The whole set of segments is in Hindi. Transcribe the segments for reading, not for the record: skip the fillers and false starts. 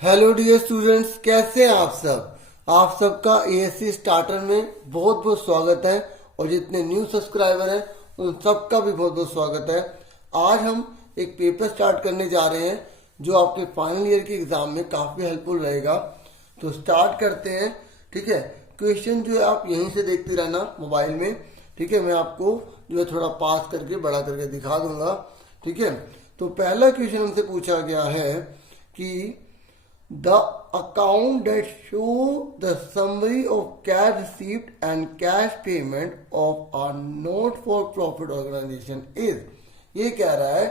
हेलो डियर स्टूडेंट्स, कैसे हैं आप सब। आप सबका एएससी स्टार्टर में बहुत बहुत स्वागत है और जितने न्यू सब्सक्राइबर हैं उन सबका भी बहुत बहुत स्वागत है। आज हम एक पेपर स्टार्ट करने जा रहे हैं जो आपके फाइनल ईयर के एग्जाम में काफ़ी हेल्पफुल रहेगा। तो स्टार्ट करते हैं। ठीक है, क्वेश्चन जो है आप यहीं से देखते रहना मोबाइल में। ठीक है, मैं आपको जो है थोड़ा पास करके बड़ा करके दिखा दूंगा। ठीक है, तो पहला क्वेश्चन हमसे पूछा गया है कि the account that show the summary of cash receipt and cash payment of a not for profit organization is। ये कह रहा है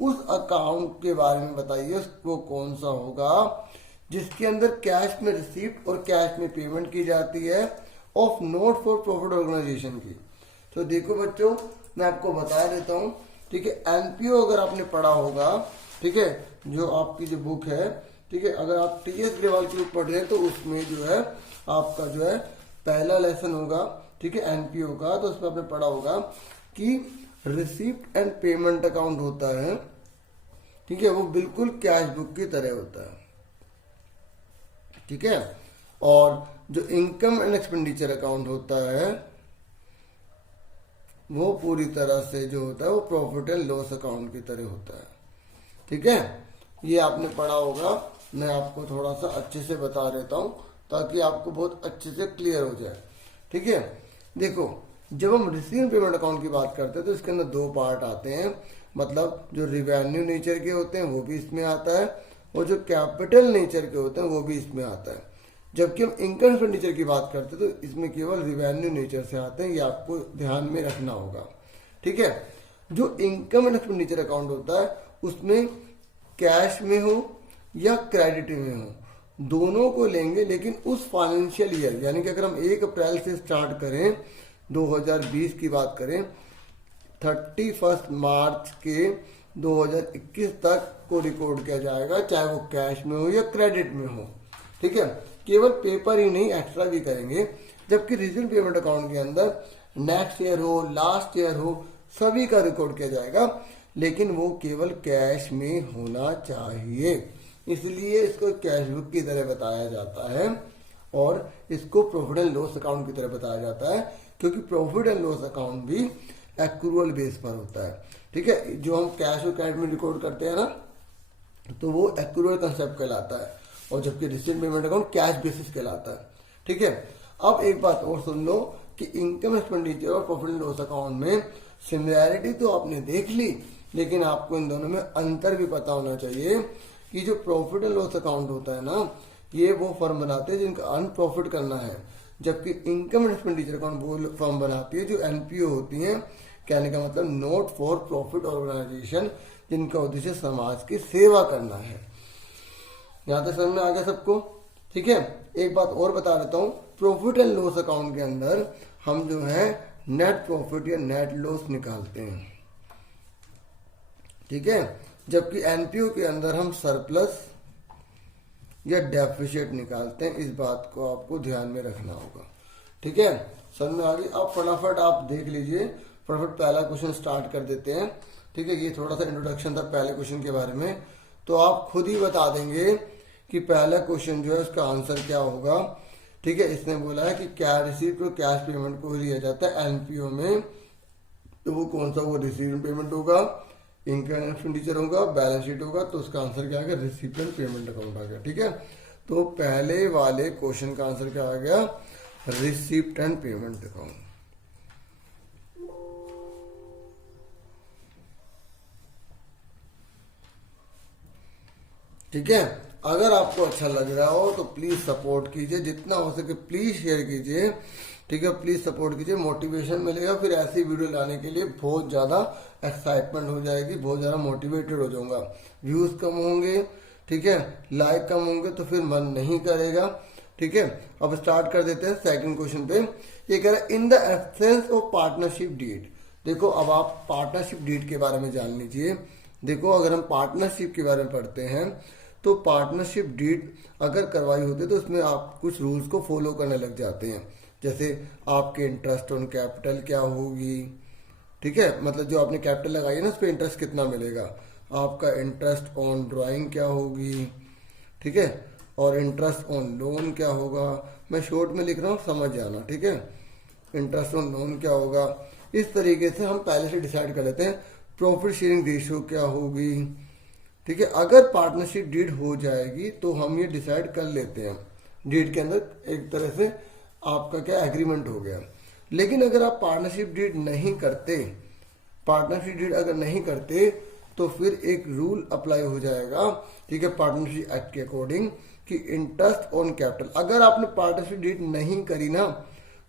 उस अकाउंट के बारे में बताइए, वो कौन सा होगा जिसके अंदर कैश में रिसीप्ट और कैश में पेमेंट की जाती है of not for profit organisation की। तो देखो बच्चों, मैं आपको बता देता हूँ। ठीक है, एनपीओ अगर आपने पढ़ा होगा, ठीक है, जो आपकी जो बुक है, ठीक है, अगर आप टीएस ग्रेवाल की बुक पढ़ रहे हैं तो उसमें जो है आपका जो है पहला लेसन होगा, ठीक है, एनपीओ का। तो उसमें आपने पढ़ा होगा कि रिसीप्ट एंड पेमेंट अकाउंट होता है, ठीक है, वो बिल्कुल कैश बुक की तरह होता है। ठीक है, और जो इनकम एंड एक्सपेंडिचर अकाउंट होता है वो पूरी तरह से जो होता है वो प्रॉफिट एंड लॉस अकाउंट की तरह होता है। ठीक है, ये आपने पढ़ा होगा। मैं आपको थोड़ा सा अच्छे से बता देता हूँ ताकि आपको बहुत अच्छे से क्लियर हो जाए। ठीक है, देखो, जब हम रिसीव पेमेंट अकाउंट की बात करते हैं तो इसके अंदर दो पार्ट आते हैं। मतलब जो रिवेन्यू नेचर के होते हैं वो भी इसमें आता है और जो कैपिटल नेचर के होते हैं वो भी इसमें आता है। जबकि हम इनकम एक्सपेंडिचर की बात करते हैं तो इसमें केवल रिवेन्यू नेचर से आते हैं, ये आपको ध्यान में रखना होगा। ठीक है, जो इनकम एंड एक्सपेंडिचर अकाउंट होता है उसमें कैश में हो या क्रेडिट में हो, दोनों को लेंगे, लेकिन उस फाइनेंशियल ईयर यानी कि अगर हम 1 अप्रैल से स्टार्ट करें 2020 की बात करें 31 मार्च के 2021 तक को रिकॉर्ड किया जाएगा, चाहे वो कैश में हो या क्रेडिट में हो। ठीक है, केवल पेपर ही नहीं एक्स्ट्रा भी करेंगे। जबकि रिसीव पेमेंट अकाउंट के अंदर नेक्स्ट ईयर हो लास्ट ईयर हो सभी का रिकॉर्ड किया जाएगा, लेकिन वो केवल कैश में होना चाहिए। इसलिए इसको कैश बुक की तरह बताया जाता है और इसको प्रॉफिट एंड लॉस अकाउंट की तरह बताया जाता है, क्योंकि प्रॉफिट एंड लॉस अकाउंट भी एक्रूअल बेस पर होता है। ठीक है, जो हम कैश और क्रेडिट में रिकॉर्ड करते हैं ना, तो वो एक्रूअल कंसेप्ट कहलाता है, और जबकि receive payment account cash basis कहलाता है। ठीक है, अब एक बात और सुन लो कि इनकम एक्सपेंडिचर और प्रॉफिट एंड लॉस अकाउंट में सिमिलैरिटी तो आपने देख ली, लेकिन आपको इन दोनों में अंतर भी पता होना चाहिए कि जो प्रॉफिट एंड लॉस अकाउंट होता है ना, ये वो फर्म बनाते हैं जिनका अर्न प्रॉफिट करना है, जबकि इनकम एंड एक्सपेंडिचर अकाउंट वो फर्म बनाती है जो एनपीओ होती हैं। कहने का मतलब नॉट फॉर प्रॉफिट ऑर्गेनाइजेशन, जिनका उद्देश्य समाज की सेवा करना है। यहाँ तक समझ में आ गया सबको। ठीक है, एक बात और बता देता हूँ, प्रॉफिट एंड लॉस अकाउंट के अंदर हम जो है नेट प्रॉफिट या नेट लॉस निकालते हैं। ठीक है, जबकि एनपीओ के अंदर हम सरप्लस या डेफिसिट निकालते हैं। इस बात को आपको ध्यान में रखना होगा। ठीक है, समझ में आ गई। अब फटाफट आप देख लीजिए, फटाफट पहला क्वेश्चन स्टार्ट कर देते हैं। ठीक है, ये थोड़ा सा इंट्रोडक्शन था पहले क्वेश्चन के बारे में, तो आप खुद ही बता देंगे कि पहला क्वेश्चन जो है उसका आंसर क्या होगा। ठीक है, इसने बोला है कि क्या रिसीव और कैश पेमेंट को लिया जाता है एनपीओ में, तो वो कौन सा, वो रिसीव पेमेंट होगा, इनकम एक्सपेंडिचर होगा, बैलेंस शीट होगा। तो उसका आंसर क्या आ गया, रिसीप्ट एंड पेमेंट अकाउंट आ गया। ठीक है, तो पहले वाले क्वेश्चन का आंसर क्या आ गया, रिसीप्ट एंड पेमेंट अकाउंट। ठीक है, अगर आपको अच्छा लग रहा हो तो प्लीज सपोर्ट कीजिए, जितना हो सके प्लीज शेयर कीजिए। ठीक है, प्लीज सपोर्ट कीजिए, मोटिवेशन मिलेगा, फिर ऐसी वीडियो लाने के लिए बहुत ज्यादा एक्साइटमेंट हो जाएगी, बहुत ज्यादा मोटिवेटेड हो जाऊंगा। व्यूज कम होंगे, ठीक है, लाइक कम होंगे तो फिर मन नहीं करेगा। ठीक है, अब स्टार्ट कर देते हैं सेकंड क्वेश्चन पे। ये कह रहा है in the absence of partnership deed. देखो, अब आप पार्टनरशिप डीड के बारे में जान लीजिए। देखो, अगर हम पार्टनरशिप के बारे में पढ़ते हैं तो पार्टनरशिप डीड अगर करवाई होती है तो उसमें आप कुछ रूल्स को फॉलो करने लग जाते हैं। जैसे आपके इंटरेस्ट ऑन कैपिटल क्या होगी, ठीक है, मतलब जो आपने कैपिटल लगाई है ना उस पर इंटरेस्ट कितना मिलेगा, आपका इंटरेस्ट ऑन ड्राइंग क्या होगी, ठीक है, और इंटरेस्ट ऑन लोन क्या होगा, मैं शॉर्ट में लिख रहा हूँ, समझ जाना, ठीक है। इंटरेस्ट ऑन लोन क्या होगा, इस तरीके से हम पहले से डिसाइड कर लेते हैं। प्रॉफिट शेयरिंग रेशियो क्या होगी, ठीक है। अगर पार्टनरशिप डीड हो जाएगी तो हम ये डिसाइड कर लेते हैं, डीड के अंदर एक तरह से आपका क्या एग्रीमेंट हो गया। लेकिन अगर आप पार्टनरशिप डीड नहीं करते, पार्टनरशिप डीड अगर नहीं करते तो फिर एक रूल अप्लाई हो जाएगा, ठीक है, पार्टनरशिप एक्ट के अकॉर्डिंग, कि इंटरेस्ट ऑन कैपिटल, अगर आपने पार्टनरशिप डीड नहीं करी ना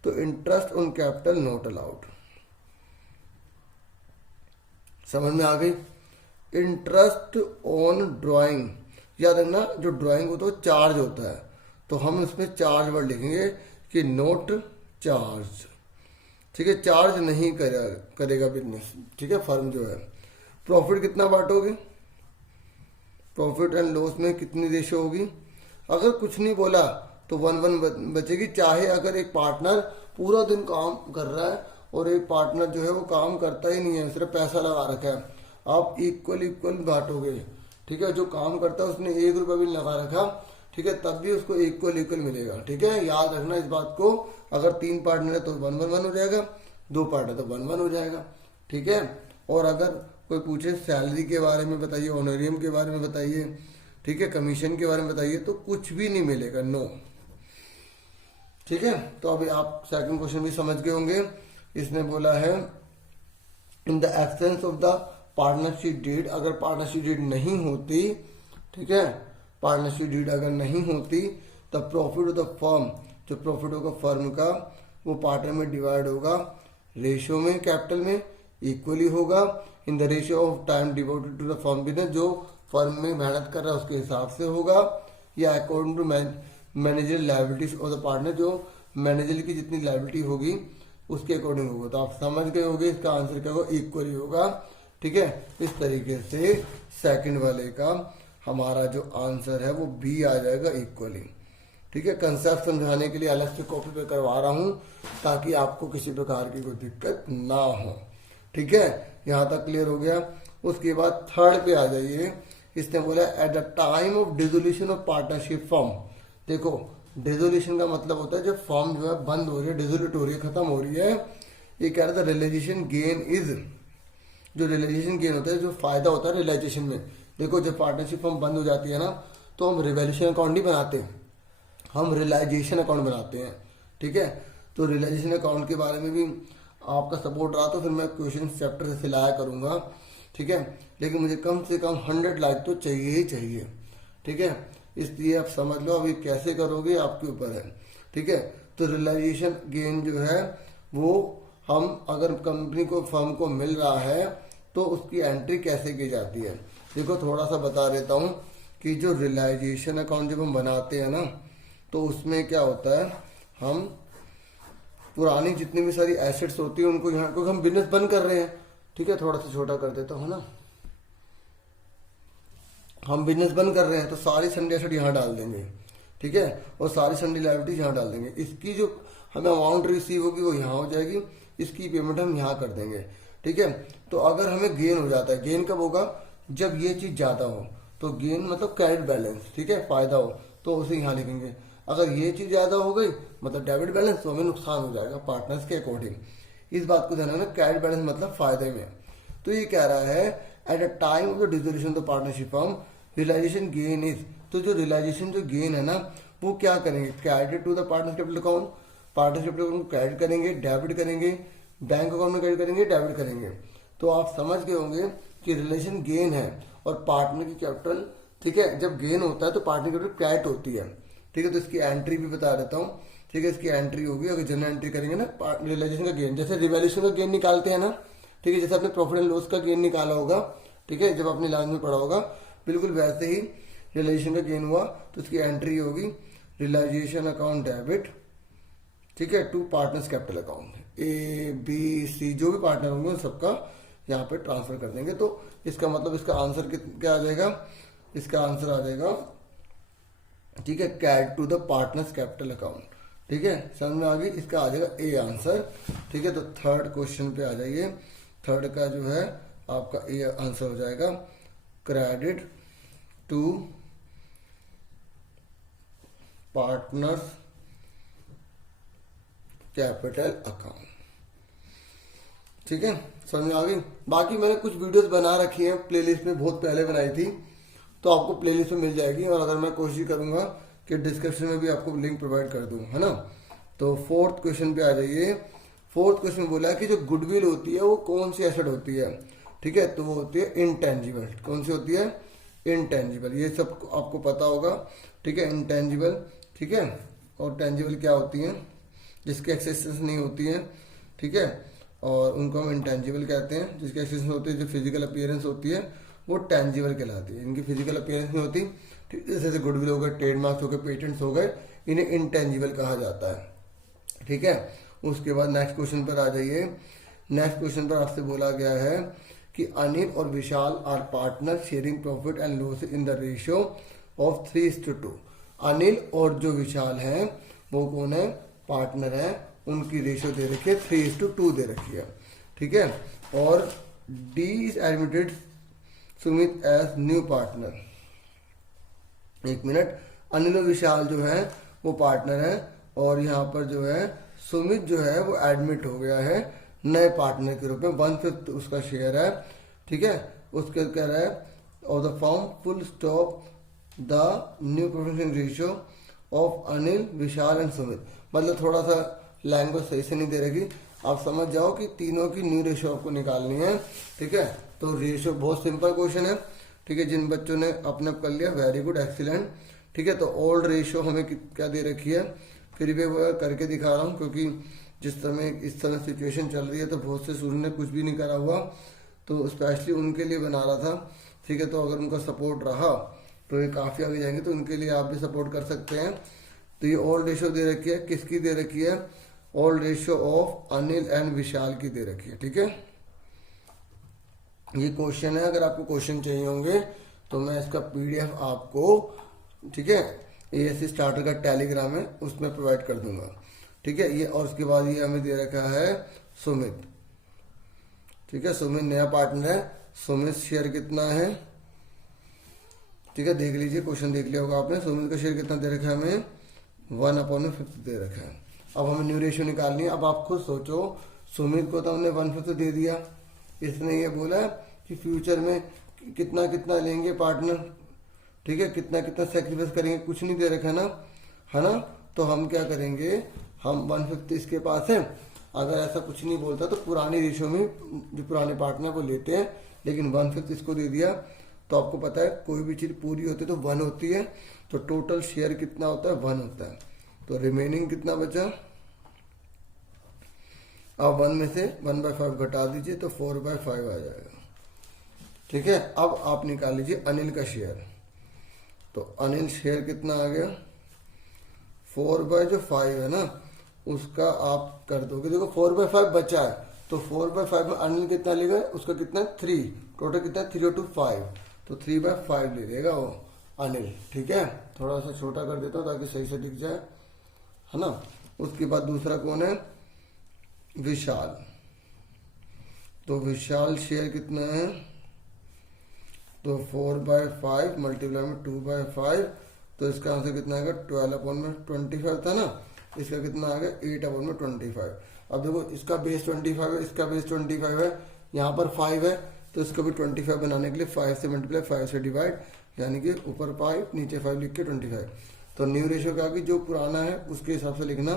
तो interest on capital not allowed. समझ में आ गई। इंटरेस्ट ऑन ड्राइंग, याद रखना जो ड्राइंग होता है वो चार्ज होता है, तो हम इसमें चार्ज वर्ड लिखेंगे कि नोट चार्ज, ठीक है, चार्ज नहीं करेगा बिजनेस, ठीक है, फर्म जो है। प्रॉफिट कितना बांटोगे, प्रॉफिट एंड लॉस में कितनी रेशियो होगी, अगर कुछ नहीं बोला तो 1-1 बचेगी। चाहे अगर एक पार्टनर पूरा दिन काम कर रहा है और एक पार्टनर जो है वो काम करता ही नहीं है, सिर्फ पैसा लगा रखा है, आप इक्वल बांटोगे, ठीक है। जो काम करता है उसने 1 रुपया भी लगा रखा, ठीक है, तब भी उसको इक्वल मिलेगा, ठीक है। याद रखना इस बात को, अगर 3 पार्टनर है तो 1-1 हो जाएगा, 2 पार्टनर तो 1-1 हो जाएगा, ठीक है। और अगर कोई पूछे सैलरी के बारे में बताइए, ऑनरियम के बारे में बताइए, ठीक है, कमीशन के बारे में बताइए, तो कुछ भी नहीं मिलेगा, नो, ठीक है। तो अभी आप सेकंड क्वेश्चन भी समझ गए होंगे। इसने बोला है in the absence of the partnership deed, अगर पार्टनरशिप डीड नहीं होती, ठीक है, पार्टनरशिप डीड अगर नहीं होती, तब प्रॉफिट ऑफ द फर्म, जो प्रॉफिट होगा फर्म का वो पार्टनर में डिवाइड होगा, रेशियो में, कैपिटल में इक्वली होगा, in the ratio of time devoted to the firm business, जो फर्म में मेहनत कर रहा है उसके हिसाब से होगा, या according to manager liabilities of the partner, जो मैनेजर की जितनी लायबिलिटी होगी उसके अकॉर्डिंग होगा। तो आप समझ गए होंगे इसका आंसर क्या होगा, इक्वली होगा, ठीक है। इस तरीके से सेकंड वाले का हमारा जो आंसर है वो बी आ जाएगा, इक्वली, ठीक है। कंसेप्ट समझाने के लिए अलग से कॉपी पे करवा रहा हूँ ताकि आपको किसी प्रकार की कोई दिक्कत ना हो, ठीक है। यहाँ तक क्लियर हो गया। उसके बाद थर्ड पे आ जाइए। इसने बोला at the time of dissolution of partnership firm, देखो डिसोल्यूशन का मतलब होता है जब फर्म जो है बंद हो रही है, डिसोल्यूट हो रही है, खत्म हो रही है। ये कह रहा था रियलाइजेशन गेन इज, जो रियलाइजेशन गेन होता है, जो फायदा होता है रियलाइजेशन में, देखो जब पार्टनरशिप फर्म बंद हो जाती है ना तो हम रिवैल्यूएशन अकाउंट नहीं बनाते, हम रियलाइजेशन अकाउंट बनाते हैं, ठीक है। तो रियलाइजेशन अकाउंट के बारे में भी आपका सपोर्ट रहा तो फिर मैं क्वेश्चन चैप्टर से लाया करूंगा, ठीक है। लेकिन मुझे कम से कम 100 लाइक तो चाहिए ही चाहिए, ठीक है। इसलिए आप समझ लो अभी कैसे करोगे आपके ऊपर है, ठीक है। तो रियलाइजेशन गेन जो है वो हम अगर कंपनी को फर्म को मिल रहा है तो उसकी एंट्री कैसे की जाती है। देखो थोड़ा सा बता देता हूँ कि जो रियलाइजेशन अकाउंट जब हम बनाते हैं ना तो उसमें क्या होता है, हम पुरानी जितनी भी सारी एसेट्स होती है उनको यहाँ, क्योंकि हम बिजनेस बंद कर रहे हैं, ठीक है, थोड़ा सा छोटा कर देता हूँ ना, हम बिजनेस बंद कर रहे हैं तो सारी संडे एसेट यहाँ डाल देंगे, ठीक है, और सारी संडे लायबिलिटीज यहाँ डाल देंगे। इसकी जो हमें अमाउंट रिसीव होगी वो यहाँ हो जाएगी, इसकी पेमेंट हम यहाँ कर देंगे, ठीक है। तो अगर हमें गेन हो जाता है, गेन कब होगा, जब ये चीज ज्यादा हो, तो गेन मतलब क्रेडिट बैलेंस, ठीक है, फायदा हो तो उसे यहाँ लिखेंगे। अगर ये चीज ज्यादा हो गई मतलब डेबिट बैलेंस, तो हमें नुकसान हो जाएगा पार्टनर्स के अकॉर्डिंग। इस बात को ध्यान रखना, क्रेडिट बैलेंस मतलब फायदे में। तो ये कह रहा है at a time of the dissolution of the partnership firm realisation gain is, तो जो रियलाइजेशन जो गेन है ना वो क्या करेंगे, credit to the partner capital account, partner capital account credit करेंगे, डेबिट करेंगे, बैंक अकाउंट में क्रेडिट करेंगे, डेबिट करेंगे। तो आप समझ गए होंगे कि रिलेशन गेन है और पार्टनर की कैपिटल, ठीक है, जब गेन होता है तो पार्टनर की कैपिटल क्रेडिट होती है, ठीक है। तो इसकी एंट्री भी बता देता हूँ, ठीक है। इसकी एंट्री होगी, अगर जनरल एंट्री करेंगे ना रियलाइजेशन का गेन, जैसे रिवैल्यूएशन का गेन निकालते हैं ना, ठीक है, जैसे आपने प्रॉफिट एंड लॉस का गेन निकाला होगा, ठीक है, जब आपने लाइन में पढ़ा होगा, बिल्कुल वैसे ही रियलाइजेशन का गेन हुआ तो उसकी एंट्री होगी रियलाइजेशन अकाउंट डेबिट, ठीक है, to partners capital account, A B C जो भी पार्टनर होंगे उन सबका यहाँ पे ट्रांसफर कर देंगे। तो इसका मतलब इसका आंसर क्या आ जाएगा, इसका आंसर आ जाएगा, ठीक है, cad to the partners capital account, ठीक है, समझ में आ गई। इसका आ जाएगा ए आंसर, ठीक है। तो थर्ड क्वेश्चन पे आ जाइए। थर्ड का जो है आपका ए आंसर हो जाएगा credit to partners capital account. ठीक है, समझ आ गई। बाकी मैंने कुछ वीडियोस बना रखी हैं प्लेलिस्ट में, बहुत पहले बनाई थी, तो आपको प्लेलिस्ट में मिल जाएगी। और अगर मैं कोशिश करूंगा कि डिस्क्रिप्शन में भी आपको लिंक प्रोवाइड कर दूं, है ना। तो फोर्थ क्वेश्चन पे आ जाइए। फोर्थ क्वेश्चन बोला है कि जो गुडविल होती है वो कौन सी एसेट होती है। ठीक है, तो वो होती है इंटेंजिबल। कौन सी होती है? इंटेंजिबल। ये सब आपको पता होगा। ठीक है, इंटेंजिबल। ठीक है, और टेंजिबल क्या होती है? जिसकी एक्सेसिस नहीं होती है। ठीक है, और उनको हम इंटेंजिबल कहते हैं। जिसकी एक्सेसिस होती है, जो फिजिकल अपीयरेंस होती है, वो टेंजिबल कहलाती है। इनकी फिजिकल अपीयरेंस नहीं होती। ठीक, जैसे गुडविल हो गए, ट्रेडमार्क्स हो गए, पेटेंट्स हो गए, इन्हें इंटेंजिबल कहा जाता है। ठीक है, उसके बाद नेक्स्ट क्वेश्चन पर आ जाइए। नेक्स्ट क्वेश्चन पर आपसे बोला गया है कि अनिल और Vishal are partner sharing profit and loss in the ratio of 3:2। Anil और जो विशाल हैं वो कौन है? पार्टनर है। उनकी रेशियो दे रखी है 3:2 दे रखी है। ठीक है, और D is admitted Sumit as new partner. एक मिनट, अनिल और विशाल जो है वो पार्टनर है, और यहाँ पर जो है सुमित जो है वो एडमिट हो गया है नए पार्टनर के रूप में। 1/5 उसका शेयर है। ठीक है, उसके कह रहा है of the form full stop the new professional ratio of Anil, Vishal and Sumit. मतलब थोड़ा सा लैंग्वेज सही से नहीं दे रही, आप समझ जाओ कि तीनों की न्यू रेशियो आपको निकालनी है। ठीक है, तो रेशियो बहुत सिंपल क्वेश्चन है। ठीक है, जिन बच्चों ने अपने कर लिया, वेरी गुड, एक्सीलेंट। ठीक है, तो ओल्ड रेशियो हमें क्या दे रखी है, फिर भी वो करके दिखा रहा हूँ, क्योंकि जिस समय इस समय सिचुएशन चल रही है तो बहुत से स्टूडेंट ने कुछ भी नहीं करा हुआ, तो स्पेशली उनके लिए बना रहा था। ठीक है, तो अगर उनका सपोर्ट रहा तो ये काफ़ी आगे जाएंगे, तो उनके लिए आप भी सपोर्ट कर सकते हैं। तो ये ओल्ड रेशियो दे रखी है, किसकी दे रखी है? Old ratio of Anil and Vishal की दे रखी है। ठीक है, ये क्वेश्चन है। अगर आपको क्वेश्चन चाहिए होंगे तो मैं इसका PDF आपको, ठीक है, ASC स्टार्टर का टेलीग्राम है उसमें प्रोवाइड कर दूंगा। ठीक है, ये और उसके बाद ये हमें दे रखा है सुमित। ठीक है, सुमित नया पार्टनर है। सुमित शेयर कितना है? ठीक है, देख लीजिए, क्वेश्चन देख लिया होगा आपने। सुमित का शेयर कितना दे रखा है हमें? 1/5 दे रखा है। अब हमें न्यू रेशियो निकालनी है। अब आप खुद सोचो, सुमित को तो हमने 1/5 दे दिया, इसने ये बोला कि फ्यूचर में कितना कितना लेंगे पार्टनर। ठीक है, कितना कितना सेक्रीफाइस करेंगे, कुछ नहीं दे रखा ना, है ना। तो हम क्या करेंगे, हम 1/5 इसके पास है। अगर ऐसा कुछ नहीं बोलता तो पुरानी रेशियो में जो पुराने पार्टनर को लेते हैं, लेकिन 1/5 इसको दे दिया। तो आपको पता है कोई भी चीज़ पूरी होती है तो 1 होती है, तो टोटल शेयर कितना होता है? 1 होता है। तो रिमेनिंग कितना बचा? अब 1 में से 1/5 घटा दीजिए तो 4/5 आ जाएगा। ठीक है, अब आप निकाल लीजिए अनिल का शेयर। तो अनिल शेयर कितना आ गया? 4/5 है ना, उसका आप कर दोगे। देखो 4/5 बचा है, तो 4/5 में अनिल कितना लेगा? उसका कितना? 3। टोटल कितना? 3 × 5, तो 3/5 ले लेगा वो अनिल। ठीक है, थोड़ा सा छोटा कर देता हूँ ताकि सही से दिख जाए, है ना। उसके बाद दूसरा कौन है? विशाल। तो विशाल शेयर कितना है? तो 4/5 मल्टीप्लाई में 2/5, तो इसका आंसर कितना आएगा? 12/25 था ना, इसका कितना आ गया? 8/25। अब देखो, इसका बेस 25 है, इसका बेस 25 है, यहाँ पर 5 है, तो इसको भी 25 बनाने के लिए 5 से मल्टीप्लाई, 5 से डिवाइड, यानी कि ऊपर 5 नीचे 5 लिख के 25। तो न्यू रेशियो का भी जो पुराना है उसके हिसाब से लिखना।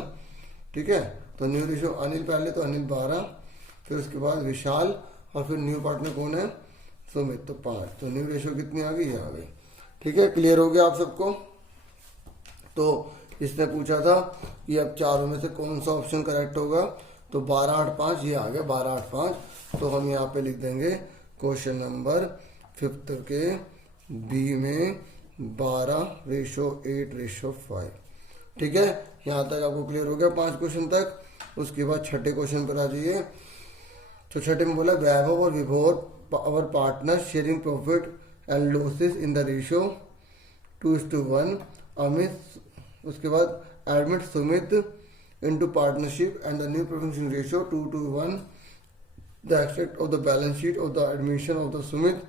ठीक है, तो न्यू रेशियो अनिल पहले, तो अनिल 12, फिर उसके बाद विशाल, और फिर न्यू पार्टनर कौन है? सुमित, तो 5। तो न्यू रेशियो कितनी आ गई? ये आ गई। ठीक है, क्लियर हो गया आप सबको। तो इसने पूछा था कि अब चारों में से कौन सा ऑप्शन करेक्ट होगा, तो 12, 8, 5 ये आ गया, 12, 8, 5। तो हम यहाँ पे लिख देंगे क्वेश्चन नंबर 5 के बी में 12:8:5। ठीक है, यहाँ तक आपको क्लियर हो गया 5 क्वेश्चन तक। उसके बाद छठे क्वेश्चन पर आ जाइए। तो छठे में बोला वैभव और विभोर our partners sharing profit and losses in the ratio 2:1। Amit, उसके बाद admit Sumit into partnership and the new profit ratio 2:1। the extract of the balance sheet of the admission of the Sumit.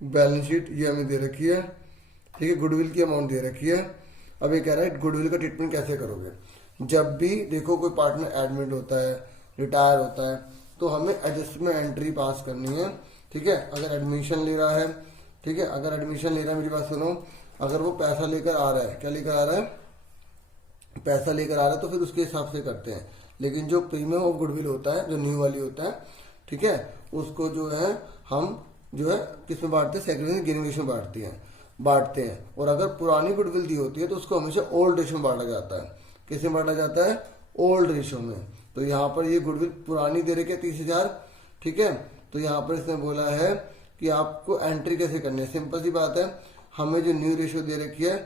Balance sheet ये हमें दे रखी है। ठीक है, गुडविल की अमाउंट दे रखी है। अब ये कह रहा है गुडविल का ट्रीटमेंट कैसे करोगे। जब भी देखो कोई पार्टनर एडमिट होता है, रिटायर होता है, तो हमें एडजस्टमेंट एंट्री पास करनी है। ठीक है, अगर एडमिशन ले रहा है, ठीक है, अगर एडमिशन ले रहा है, मेरी बात सुनो, अगर वो पैसा लेकर आ रहा है, क्या लेकर आ रहा है, पैसा लेकर आ रहा है, तो फिर उसके हिसाब से करते हैं। लेकिन जो प्रीमियम ऑफ गुडविल होता है, जो न्यू वाली होता है, ठीक है, उसको जो है हम जो है किस में बांटते हैं, सेक्रेटरी गिनिंग रेशियो में बांटते हैं। और अगर पुरानी गुडविल दी होती है तो उसको हमेशा ओल्ड रेशियो में बांटा जाता है। किस में बांटा जाता है, ओल्ड रेशियो में। तो यहाँ पर ये गुडविल पुरानी दे रखी है 30,000, ठीक है, तो यहाँ पर इसने बोला है कि आपको एंट्री कैसे करनी है। सिंपल सी बात है, हमें जो न्यू रेशियो दे रखी है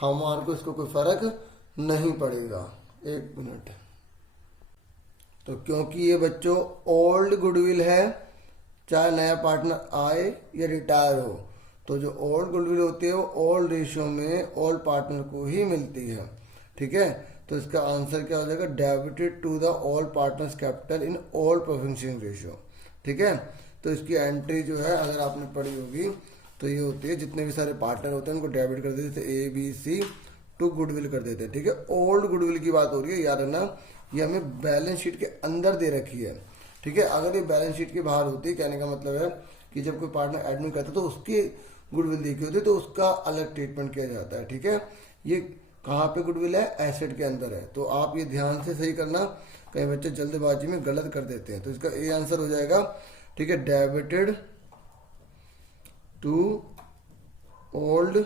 हमारे को इसको कोई फर्क नहीं पड़ेगा। एक मिनट, तो क्योंकि ये बच्चों ओल्ड गुडविल है, चाहे नया पार्टनर आए या रिटायर हो, तो जो ओल्ड गुडविल होती है वो ओल्ड रेशियो में ओल्ड पार्टनर को ही मिलती है। ठीक है, तो इसका आंसर क्या हो जाएगा, debited to the old partners capital in old proficiency ratio. ठीक है, तो इसकी एंट्री जो है अगर आपने पढ़ी होगी तो ये होती है, जितने भी सारे पार्टनर होते हैं उनको डेबिट कर देते थे, ABC टू गुडविल कर देते हैं। ठीक है, ओल्ड गुडविल की बात हो रही है, याद रखना ये हमें बैलेंस शीट के अंदर दे रखी है। ठीक है, अगर ये बैलेंस शीट के बाहर होती, कहने का मतलब है कि जब कोई पार्टनर एडमिट करता है तो उसकी गुडविल देखी होती है तो उसका अलग ट्रीटमेंट किया जाता है। ठीक है, ये कहाँ पे गुडविल है, एसेट के अंदर है। तो आप ये ध्यान से सही करना, कई बच्चे जल्दबाजी में गलत कर देते हैं। तो इसका ये आंसर हो जाएगा, ठीक है, debited to old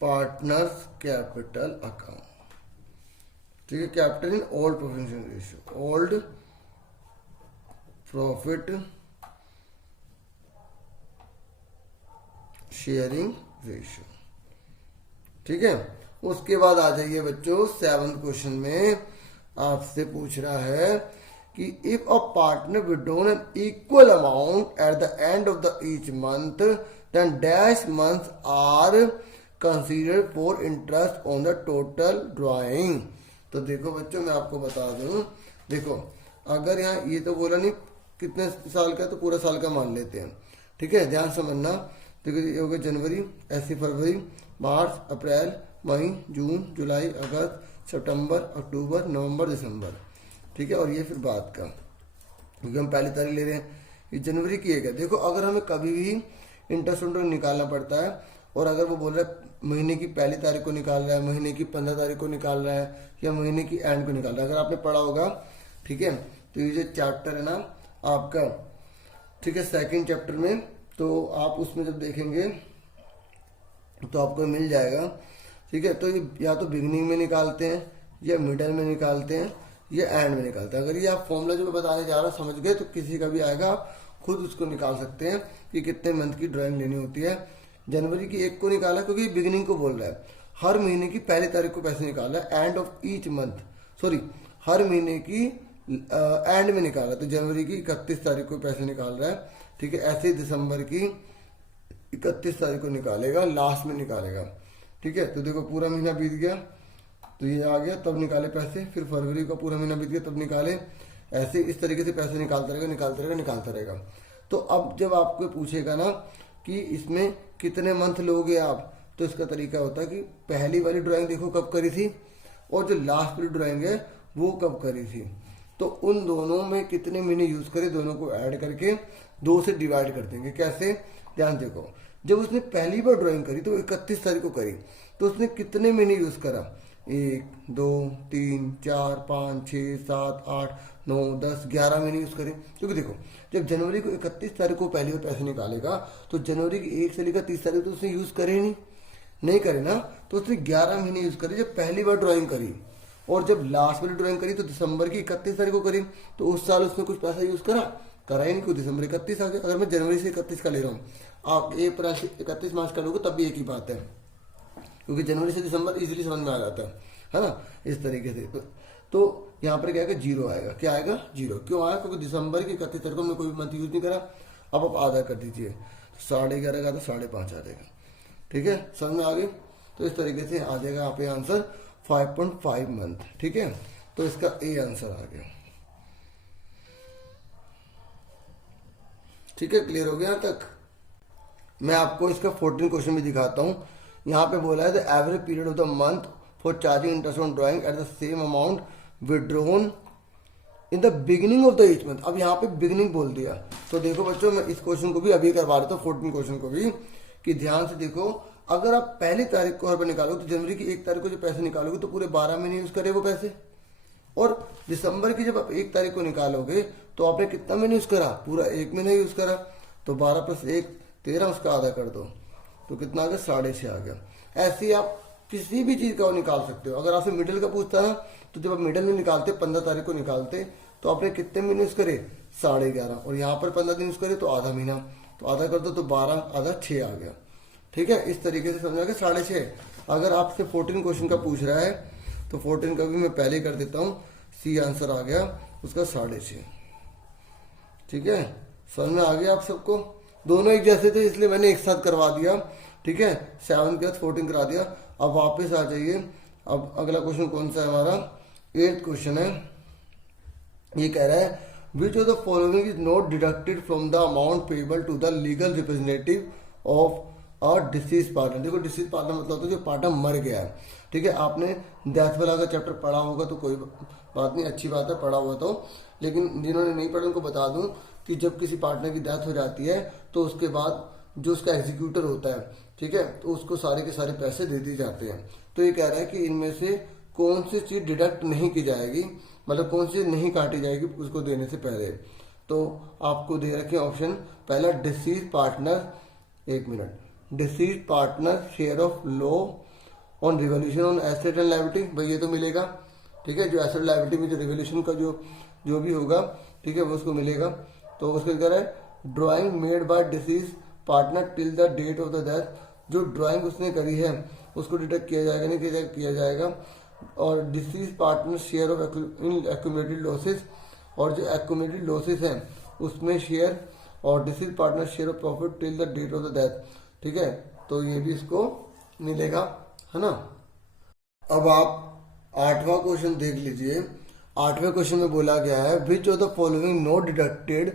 partners capital account. ठीक है, capital in old proficiency ratio, old profit sharing ratio. ठीक है, उसके बाद आ जाइए बच्चों 7th क्वेश्चन में आपसे पूछ रहा है कि if a partner withdrawn an equal amount at the end of the each month then dash months are considered for interest on the total drawing. तो देखो बच्चों, मैं आपको बता दूं, देखो अगर यहाँ ये तो बोला नहीं कितने साल का, तो पूरा साल का मान लेते हैं। ठीक है, ध्यान समझना। देखो ये हो गया जनवरी, ऐसे फरवरी, मार्च, अप्रैल, मई, जून, जुलाई, अगस्त, सितंबर, अक्टूबर, नवंबर, दिसंबर। ठीक है, और ये फिर बाद का, क्योंकि हम पहली तारीख ले रहे हैं, ये जनवरी की एक है। देखो अगर हमें कभी भी इंटरेस्ट निकालना पड़ता है, और अगर वो बोल रहा है महीने की पहली तारीख को निकाल रहा है, महीने की 15 तारीख को निकाल रहा है, या महीने की एंड को निकाल रहा है, अगर आपने पढ़ा होगा, ठीक है, तो ये जो चैप्टर है ना आपका, ठीक है, 2nd चैप्टर में, तो आप उसमें जब देखेंगे तो आपको मिल जाएगा। ठीक है, तो ये या तो बिगिनिंग में निकालते हैं, या मिडल में निकालते हैं, या एंड में निकालते हैं। अगर ये आप फॉर्मूला जो मैं बताने जा रहा हूँ समझ गए, तो किसी का भी आएगा, आप खुद उसको निकाल सकते हैं कि कितने मंथ की ड्राइंग लेनी होती है। जनवरी की 1 को निकाला क्योंकि बिगिनिंग को बोल रहा है, हर महीने की पहली तारीख को पैसे निकाला है, end of each month, sorry हर महीने की एंड में निकाला, तो जनवरी की 31 तारीख को पैसे निकाल रहा है। ठीक है, ऐसे ही दिसंबर की 31 तारीख को निकालेगा, लास्ट में निकालेगा। ठीक है, तो देखो पूरा महीना बीत गया तो ये आ गया, तब निकाले पैसे, फिर फरवरी का पूरा महीना बीत गया तब निकाले, ऐसे इस तरीके से पैसे निकालता रहेगा। तो अब जब आपको पूछेगा ना कि इसमें कितने मंथ लोगे आप, तो इसका तरीका होता है कि पहली वाली ड्राइंग देखो कब करी थी, और जो लास्ट वाली ड्राइंग है वो कब करी थी, तो उन दोनों में कितने महीने यूज करें, दोनों को ऐड करके 2 से डिवाइड कर देंगे। कैसे, ध्यान देखो, जब उसने पहली बार ड्राइंग करी तो 31 तारीख को करी, तो उसने कितने महीने यूज करा, 1 2 3 4 5 6 7 8 9 10 11 महीने यूज करें। क्योंकि देखो जब जनवरी को 31 तारीख को पहली बार पैसे निकालेगा, तो जनवरी की 1 से लेकर 30 तारीख तो उसने यूज करे नहीं करे ना, तो उसने 11 महीने यूज करे जब पहली बार ड्राइंग करी। और जब लास्ट वाली ड्राइंग करी तो दिसंबर की 31 तारीख को करी, तो उस साल उसने कुछ पैसा यूज करा ही नहीं, क्यों, दिसंबर 31 आ गया। अगर मैं जनवरी से 31 का ले रहा हूँ, आप 31 मार्च का लोगे तब भी एक ही बात है, क्योंकि जनवरी से दिसंबर इजीली समझ में आ जाता है ना, इस तरीके से। तो यहाँ पर क्या आएगा, 0 आएगा। क्या आएगा, 0। क्यों आया, क्योंकि दिसंबर की 31 तारीख को हमने कोई मंथ यूज नहीं करा। अब आप आधा कर दीजिए, 11.5 का तो 5.5 आ जाएगा। ठीक है, समझ में आ गई। तो इस तरीके से आ जाएगा यहाँ पे आंसर 5.5 मंथ। ठीक है, तो इसका ए आंसर आ गया। ठीक है, क्लियर हो गया यहाँ तक। मैं आपको इसका 14 क्वेश्चन भी दिखाता हूँ यहाँ पे बोला है the average period of the month for charging interest on drawing at the same amount withdrawn in the beginning of the each month. अब यहाँ पे बिगिनिंग बोल दिया, तो देखो बच्चों मैं इस क्वेश्चन को भी अभी करवा रहा था, 14 क्वेश्चन को भी, कि ध्यान से देखो। अगर आप पहली तारीख को हर बार निकालोगे तो जनवरी की 1 तारीख को जो पैसे निकालोगे तो पूरे 12 महीने यूज करे वो पैसे, और दिसंबर की जब आप 1 तारीख को निकालोगे तो आपने कितना महीने यूज करा, पूरा 1 महीने यूज करा। तो 12 + 1 13, उसका आधा कर दो तो कितना आ गया, 6.5 आ गया। ऐसे ही आप किसी भी चीज का वो निकाल सकते हो। अगर आपसे मिडिल का पूछता है तो जब आप मिडिल में निकालते 15 तारीख को निकालते तो आपने कितने महीने यूज करे, 11.5, और यहाँ पर 15 दिन यूज करे तो आधा महीना, तो आधा कर दो तो 12 आधा 6 आ गया। ठीक है, इस तरीके से समझा के 6.5। अगर आपसे 14 क्वेश्चन का पूछ रहा है तो 14 का भी मैं पहले ही कर देता हूँ, सी आंसर आ गया उसका 6.5। ठीक है, समझ में आ गया आप सबको। दोनों एक जैसे थे इसलिए मैंने एक साथ करवा दिया। ठीक है, 7 के बाद 14 करा दिया। अब वापस आ जाइए। अब अगला क्वेश्चन कौन सा है हमारा, 8th क्वेश्चन है। ये कह रहा है which of the following is not deducted from the amount payable to the legal representative of और डिसीज पार्टनर। देखो डिसीज पार्टनर मतलब होता है जो पार्टनर मर गया है। ठीक है, आपने डेथ वाला का चैप्टर पढ़ा होगा तो कोई बात नहीं, अच्छी बात है पढ़ा हुआ तो, लेकिन जिन्होंने नहीं पढ़ा उनको बता दूं कि जब किसी पार्टनर की डेथ हो जाती है तो उसके बाद जो उसका एग्जीक्यूटर होता है, ठीक है, तो उसको सारे के सारे पैसे दे दिए जाते हैं। तो ये कह रहा है कि इनमें से कौन सी चीज डिडक्ट नहीं की जाएगी, मतलब कौन सी नहीं काटी जाएगी उसको देने से पहले। तो आपको दे रखे ऑप्शन, पहला disease partner, 1 minute, disease partner share of law on revolution on asset and liability, भाई ये तो मिलेगा। ठीक है, जो एसेट लायबिलिटी में जो रिवोल्यूशन का जो भी होगा, ठीक है, वो उसको मिलेगा। तो उसके कह रहा है drawing made by deceased partner till the date of the death, जो ड्राइंग उसने करी है उसको डिडक्ट किया जाएगा, नहीं किया जाएगा। और deceased partner share of accumulated losses, और जो एक्यूमुलेटेड लॉसेस हैं उसमें शेयर, और deceased partner share of profit till the date of the death. ठीक है, तो ये भी इसको मिलेगा, है ना। अब आप 8वां क्वेश्चन देख लीजिए। 8वें क्वेश्चन में बोला गया है which of the following not deducted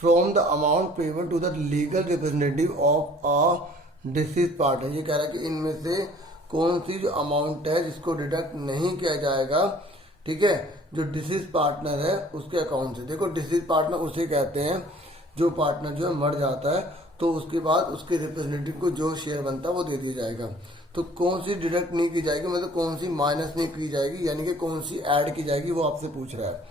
from the amount payable to the legal representative of a deceased partner. ये कह रहा है कि इनमें से कौन सी जो अमाउंट है जिसको डिडक्ट नहीं किया जाएगा, ठीक है, जो डिसीज पार्टनर है उसके अकाउंट से। देखो डिसीज पार्टनर उसे कहते हैं जो पार्टनर जो है मर जाता है तो उसके बाद उसके रिप्रेजेंटेटिव को जो शेयर बनता है वो दे दिया जाएगा। तो कौन सी डिडक्ट नहीं की जाएगी, मतलब कौन सी माइनस नहीं की जाएगी, यानी कि कौन सी ऐड की जाएगी, वो आपसे पूछ रहा है।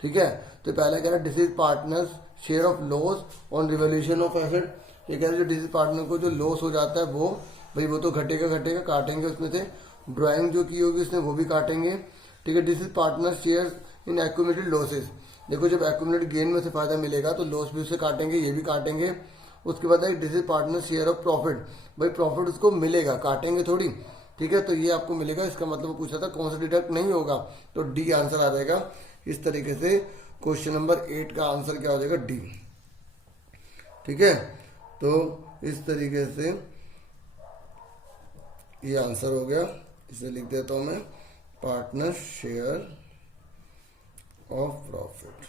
ठीक है, तो पहला कह रहा है disease partners share of loss on revolution of asset. ये कह रहे हैं जो डिसीज पार्टनर को जो लॉस हो जाता है वो, भाई वो तो घटेगा, काटेंगे उसमें से, ड्राइंग जो की होगी उसने वो भी काटेंगे। ठीक है, disease partner share in accumulated losses, देखो जब एक्यूमुलेटेड गेन में से फायदा मिलेगा तो लॉस भी उसे काटेंगे, ये भी काटेंगे। उसके बाद है disease partner share of profit, भाई प्रॉफिट उसको मिलेगा, काटेंगे थोड़ी। ठीक है, तो ये आपको मिलेगा, इसका मतलब पूछा था कौन सा डिडक्ट नहीं होगा, तो डी आंसर आ जाएगा। इस तरीके से क्वेश्चन नंबर 8 का आंसर क्या हो जाएगा, डी। ठीक है, तो इस तरीके से ये आंसर हो गया। इसे लिख देता हूं मैं, partner share of profit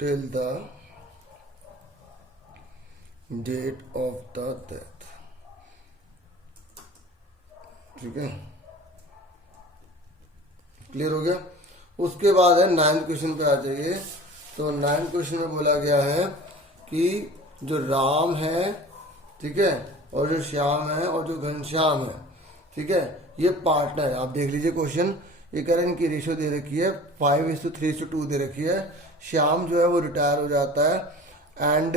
till the date of the death. ठीक है, क्लियर हो गया। उसके बाद है 9th क्वेश्चन पे आ जाइए। तो 9th क्वेश्चन में बोला गया है कि जो राम है, ठीक है, और जो श्याम है और जो घनश्याम है, ठीक है, ये पार्टनर है। आप देख लीजिए क्वेश्चन, ये कह रहे हैं इनकी रेशियो दे रखी है 5:3:2 दे रखी है। श्याम जो है वो रिटायर हो जाता है एंड,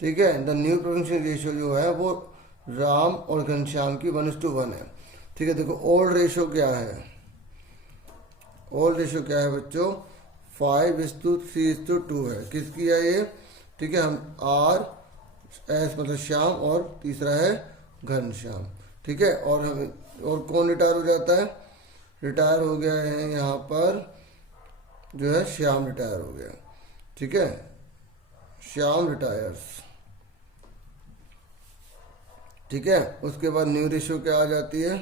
ठीक है, द न्यू प्रोविंशियल रेशियो जो है वो राम और घनश्याम की 1:1 है। ठीक है, देखो ओल्ड रेशियो क्या है, ओल्ड रेशियो क्या है बच्चों, 5:3:2 है। किसकी है ये, ठीक है, हम आर एस मतलब श्याम, और तीसरा है घनश्याम। ठीक है, और कौन रिटायर हो जाता है, रिटायर हो गया है यहाँ पर जो है श्याम रिटायर हो गया। ठीक है, श्याम रिटायर्स। ठीक है, उसके बाद न्यू रेशियो क्या आ जाती है,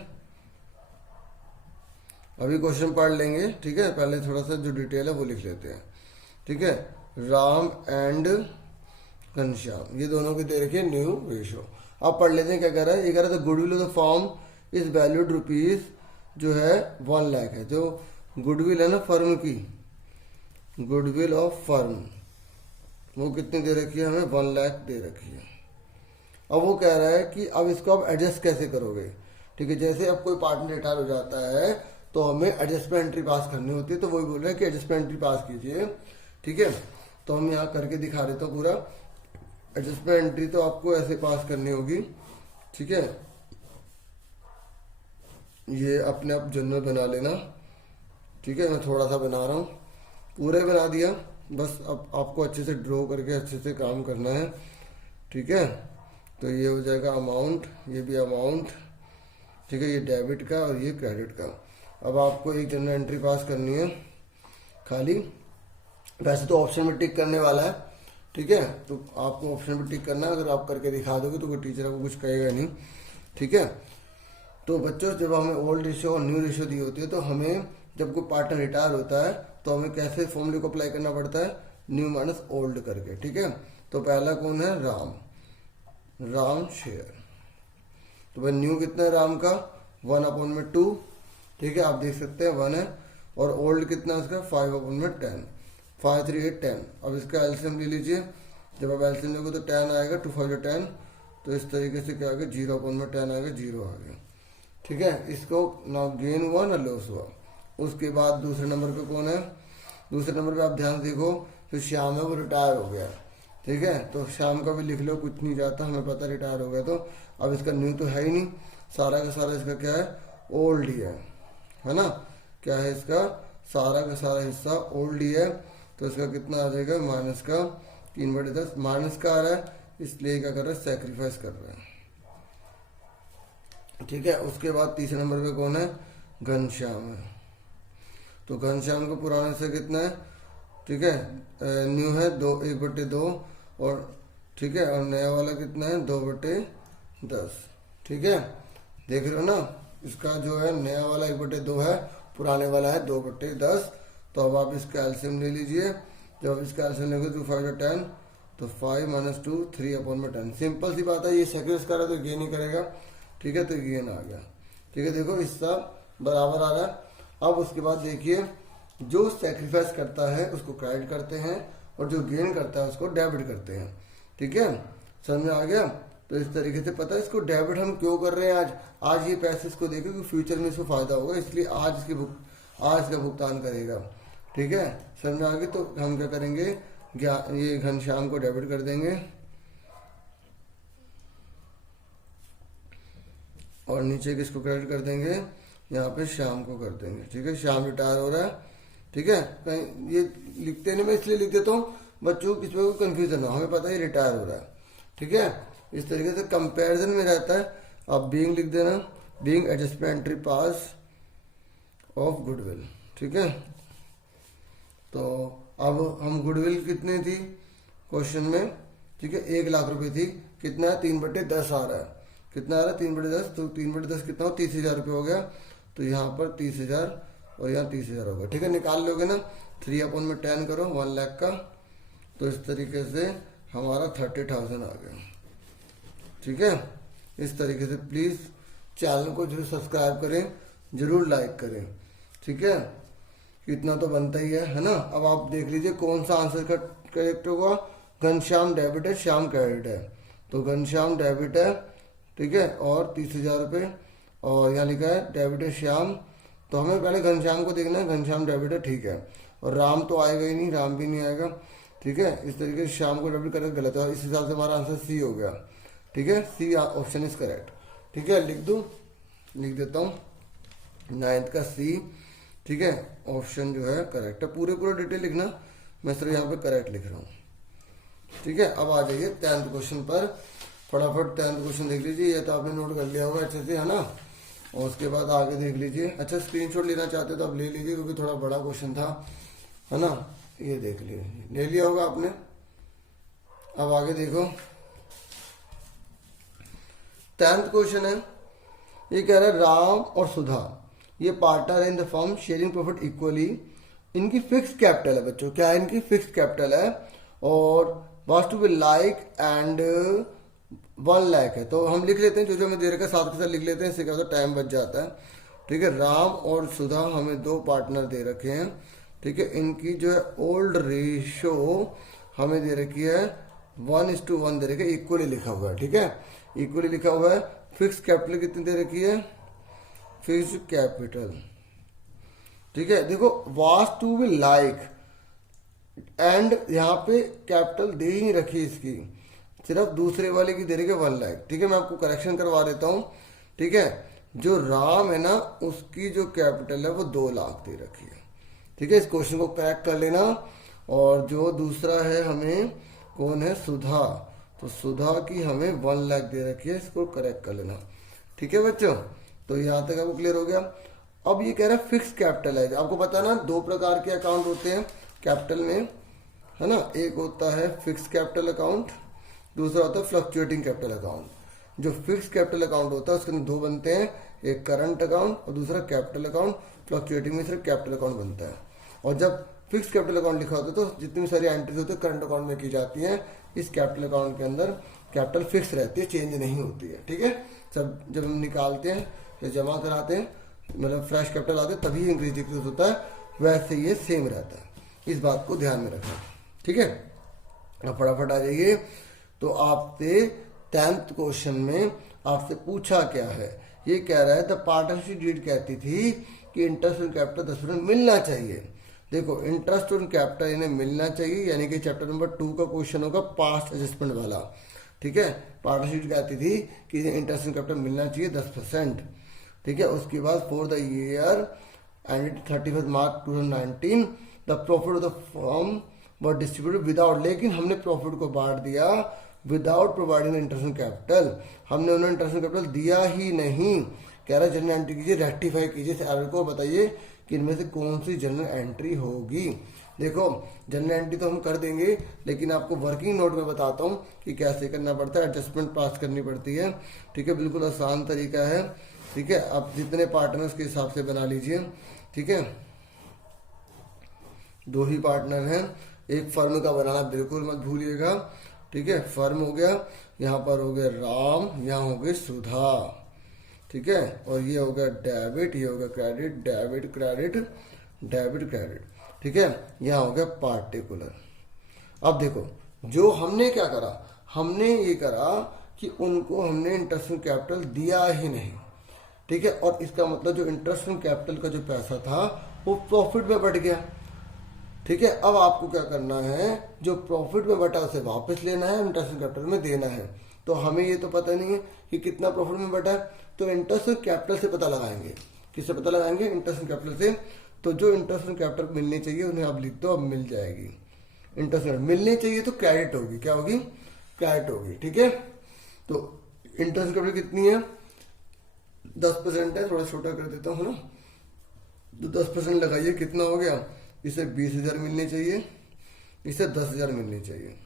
अभी क्वेश्चन पढ़ लेंगे। ठीक है, पहले थोड़ा सा जो डिटेल है वो लिख लेते हैं। ठीक है, राम एंड घनश्याम ये दोनों की दे रखी है न्यू रेशियो। अब पढ़ लेते हैं क्या कह रहा है। ये कह रहा था goodwill of the firm is valued rupees जो है 1 लाख है। जो गुडविल है ना फर्म की, गुडविल ऑफ फर्म वो कितनी दे रखी है हमें, 1 लाख दे रखी है। अब वो कह रहा है कि अब इसको आप एडजस्ट कैसे करोगे। ठीक है, जैसे अब कोई पार्टनर रिटायर हो जाता है तो हमें एडजस्टमेंट एंट्री पास करनी होती है, तो वही बोल रहे हैं कि एडजस्टमेंट एंट्री पास कीजिए। ठीक है, तो हम यहाँ करके दिखा देते हैं पूरा। एडजस्टमेंट एंट्री तो आपको ऐसे पास करनी होगी। ठीक है, ये अपने आप जनरल बना लेना। ठीक है, मैं थोड़ा सा बना रहा हूँ, पूरे बना दिया। बस अब आपको अच्छे से ड्रॉ करके अच्छे से काम करना है। ठीक है, तो ये हो जाएगा अमाउंट, ये भी अमाउंट। ठीक है, ये डेबिट का और ये क्रेडिट का। अब आपको एक जनरल एंट्री पास करनी है खाली। वैसे तो ऑप्शन में टिक करने वाला है। ठीक है, तो आपको ऑप्शन में टिक करना है। अगर आप करके दिखा दोगे तो कोई टीचर आपको कुछ कहेगा नहीं। ठीक है, तो बच्चों जब हमें ओल्ड रेशियो और न्यू रेशियो दी होती है तो हमें जब कोई पार्टनर रिटायर होता है तो हमें कैसे फॉर्मूले को अप्लाई करना पड़ता है, न्यू माइनस ओल्ड करके। ठीक है, तो पहला कौन है, राम शेयर। तो भाई न्यू कितना है राम का, 1/2। ठीक है, आप देख सकते हैं 1 है। और ओल्ड कितना है उसका, 5/10। 5 3 8 10। अब इसका एलसीएम ले लीजिए। जब आप एलसीएम लोगे तो 10 आएगा, 2 5 10। तो इस तरीके से क्या आ गया, 0/10 आएगा, 0 आ गया। ठीक है, इसको ना गेन हुआ ना लॉस हुआ। उसके बाद दूसरे नंबर पे कौन है, दूसरे नंबर पे आप ध्यान देखो तो श्याम है, वो रिटायर हो गया। ठीक है, तो श्याम का भी लिख लो, कुछ नहीं जाता, हमें पता रिटायर हो गया। तो अब इसका न्यू तो है ही नहीं, सारा का सारा इसका क्या है, ओल्ड ही है ना। क्या है इसका, सारा का सारा हिस्सा ओल्ड ही है। तो इसका कितना आ जाएगा, माइनस का 3/10। माइनस का आ रहा है इसलिए क्या कर रहा है, सेक्रीफाइस कर रहा है। ठीक है, उसके बाद तीसरे नंबर पे कौन है, घनश्याम है। तो घनश्याम को पुराने से कितना है, ठीक है, न्यू है 1/2 और ठीक है, और नया वाला कितना है, 2/10। ठीक है, देख रहे हो ना, इसका जो है नया वाला 1/2 है, पुराने वाला है 2/10। तो अब आप इसका एलसीएम ले लीजिए। जब आप इसका एलसीएम लेंगे तो 5 10, तो 5 - 2 3/10। सिंपल सी बात है, ये सेक्रीफाइस कर रहा है तो गेन ही करेगा। ठीक है, तो गेन आ गया। ठीक है, देखो हिस्सा बराबर आ रहा है। अब उसके बाद देखिए, जो सेक्रीफाइस करता है उसको क्रेडिट करते हैं और जो गेन करता है उसको डेबिट करते हैं। ठीक है, समझ में आ गया। तो इस तरीके से पता है इसको डेबिट हम क्यों कर रहे हैं। आज ये पैसे इसको देखे कि फ्यूचर में इसको फायदा होगा, इसलिए आज इसका भुगतान करेगा। ठीक है, समझ में आ गई। तो हम क्या करेंगे, ये घनश्याम को डेबिट कर देंगे और नीचे किसको क्रेडिट कर देंगे, यहाँ पे श्याम को कर देंगे। ठीक है, श्याम रिटायर हो रहा है। ठीक है, कहीं ये लिखते नहीं, मैं इसलिए लिख देता हूँ बच्चों को किसी को कंफ्यूजन हो, हमें पता है रिटायर हो रहा है। ठीक है, इस तरीके से कंपैरिजन में रहता है। अब बीइंग लिख देना, being adjustment entry pass of goodwill. ठीक है, तो अब हम गुडविल कितनी थी क्वेश्चन में, ठीक है, 1 लाख रुपए थी। कितना है, 3/10 आ रहा है। कितना आ रहा है, 3/10। तो 3/10 कितना हो, 30,000 रुपये हो गया। तो यहाँ पर 30,000 और यहाँ 30,000 होगा। ठीक है, निकाल लोगे ना, 3/10 करो, 1 लाख का। तो इस तरीके से हमारा 30,000 आ गया। ठीक है, इस तरीके से प्लीज़ चैनल को जरूर सब्सक्राइब करें, जरूर लाइक करें। ठीक है, इतना तो बनता ही है ना। अब आप देख लीजिए कौन सा आंसर का करेक्ट होगा। घनश्याम डेबिट है, श्याम क्रेडिट है। तो घनश्याम डेबिट है, ठीक है, और 30,000 रुपये। और यहाँ लिखा है डेबिट है श्याम, तो हमें पहले घनश्याम को देखना है, घनश्याम डेबिट है, ठीक है। और राम तो आएगा ही नहीं, राम भी नहीं आएगा। ठीक है, इस तरीके से श्याम को डेबिट करके गलत है, और इस हिसाब से हमारा आंसर सी हो गया। ठीक है, सी ऑप्शन इज करेक्ट। ठीक है, लिख दूँ, लिख देता हूँ 9th का सी। ठीक है, ऑप्शन जो है करेक्ट है। पूरे डिटेल लिखना, मैं सिर्फ यहाँ पे करेक्ट लिख रहा हूँ। ठीक है, अब आ जाइए 10th क्वेश्चन पर। फटाफट 10th क्वेश्चन देख लीजिए। ये तो आपने नोट कर लिया होगा अच्छे से, है ना। और उसके बाद आगे देख लीजिए। अच्छा, स्क्रीनशॉट लेना चाहते तो आप ले लीजिए, क्योंकि थोड़ा बड़ा क्वेश्चन था, है ना। ये देख लीजिए, ले लिया होगा आपने। अब आगे देखो, 10th क्वेश्चन है। ये कह रहा है राम और सुधा ये पार्टनर है in the firm sharing profit equally. इनकी फिक्स कैपिटल है बच्चों, क्या है, इनकी फिक्स कैपिटल है। और was to be like and 1 lakh है, तो हम लिख लेते हैं जो जो हमें दे रखा है साथ के साथ लिख लेते हैं, इससे क्या होता है टाइम बच जाता है। ठीक है, राम और सुधा हमें 2 पार्टनर दे रखे हैं। ठीक है, इनकी जो है ओल्ड रेशो हमें दे रखी है 1:1 दे रखी है, इक्वली लिखा हुआ है। ठीक है, इक्वली लिखा हुआ है। फिक्स कैपिटल कितनी दे रखी है, फिक्स कैपिटल। ठीक है, देखो वास टू बी लाइक एंड यहाँ पे कैपिटल दे ही नहीं रखी इसकी, सिर्फ दूसरे वाले की दे रखी है 1 लाख। ठीक है, मैं आपको करेक्शन करवा देता हूँ। ठीक है, जो राम है ना उसकी जो कैपिटल है वो 2 लाख दे रखी है। ठीक है, इस क्वेश्चन को करेक्ट कर लेना। और जो दूसरा है हमें कौन है, सुधा, तो सुधा की हमें 1 लाख दे रखी है, इसको करेक्ट कर लेना। ठीक है बच्चों, तो यहाँ तक आपको क्लियर हो गया। अब ये कह रहा है फिक्स कैपिटल है, आपको पता है ना 2 प्रकार के अकाउंट होते हैं कैपिटल में, है ना। एक होता है फिक्स कैपिटल अकाउंट, दूसरा होता है फ्लक्चुएटिंग कैपिटल अकाउंट। जो फिक्स कैपिटल अकाउंट होता है उसके अंदर 2 बनते हैं, एक करंट अकाउंट और दूसरा कैपिटल अकाउंट। फ्लक्चुएटिंग में सिर्फ कैपिटल अकाउंट बनता है। और जब फिक्स कैपिटल अकाउंट लिखा होता है तो जितनी भी सारी एंट्रीज होती है करंट अकाउंट में की जाती हैं। इस कैपिटल अकाउंट के अंदर कैपिटल फिक्स रहती है, चेंज नहीं होती है। ठीक है, जब हम निकालते हैं या जमा कराते हैं, मतलब फ्रेश कैपिटल आते हैं, तभी इंक्रीज डिक्रीज होता है, वैसे ये सेम रहता है। इस बात को ध्यान में रखना। ठीक है, अब फटाफट आ जाइए। तो आपसे 10th क्वेश्चन में आपसे पूछा क्या है, ये कह रहा है द पार्टनरशिप डीड कहती थी कि इंटरेस्ट ऑन कैपिटल 10% मिलना चाहिए। देखो इंटरेस्ट ऑन कैपिटल इन्हें मिलना चाहिए, यानी कि चैप्टर नंबर 2 का क्वेश्चन होगा पास्ट एडजस्टमेंट वाला। ठीक है, पार्टनरशिप कहती थी कि इंटरेस्ट ऑन कैपिटल मिलना चाहिए 10%। ठीक है, उसके बाद for the year and 31 March 2019 the profit of the firm were distributed without, लेकिन हमने प्रॉफिट को बांट दिया without providing interest on capital, हमने उन्हें इंटरेस्ट ऑन कैपिटल दिया ही नहीं। कह रहा है जनरल एंट्री कीजिए, रेक्टिफाई कीजिए इस एरर को, बताइए कि इनमें से कौन सी जनरल एंट्री होगी। देखो जनरल एंट्री तो हम कर देंगे, लेकिन आपको वर्किंग नोट में बताता हूँ कि कैसे करना पड़ता है, एडजस्टमेंट पास करनी पड़ती है। ठीक है, बिल्कुल आसान तरीका है। ठीक है, आप जितने पार्टनर्स के हिसाब से बना लीजिए। ठीक है, 2 ही पार्टनर हैं, एक फर्म का बनाना बिल्कुल मत भूलिएगा। ठीक है, फर्म हो गया, यहाँ पर हो गया राम, यहाँ हो गई सुधा। ठीक है, और ये हो गया डेबिट, ये हो गया credit, debit credit, debit credit. ठीक है, यहाँ हो गया पार्टिकुलर। अब देखो जो हमने क्या करा, हमने ये करा कि उनको हमने इंटरेस्ट ऑन कैपिटल दिया ही नहीं। ठीक है, और इसका मतलब जो इंटरेस्ट ऑन कैपिटल का जो पैसा था वो प्रॉफिट में बढ़ गया। ठीक है, अब आपको क्या करना है, जो प्रॉफिट में बटा उसे वापस लेना है, इंटरेस्ट ऑन कैपिटल में देना है। तो हमें ये तो पता नहीं है कि कितना प्रॉफिट में बटा है, तो इंटरेस्ट ऑन कैपिटल से पता लगाएंगे। किससे पता लगाएंगे, इंटरेस्ट ऑन कैपिटल से। तो जो इंटरेस्ट ऑन कैपिटल मिलनी चाहिए उन्हें आप लिख दो, अब मिल जाएगी। इंटरेस्ट मिलनी चाहिए तो क्रेडिट होगी, क्या होगी, क्रेडिट होगी। ठीक है, तो इंटरेस्ट कैपिटल कितनी है, 10% है, थोड़ा छोटा कर देता हूँ ना, तो 10% लगाइए, कितना हो गया, इसे 20,000 मिलनी चाहिए, इसे 10,000 मिलनी चाहिए।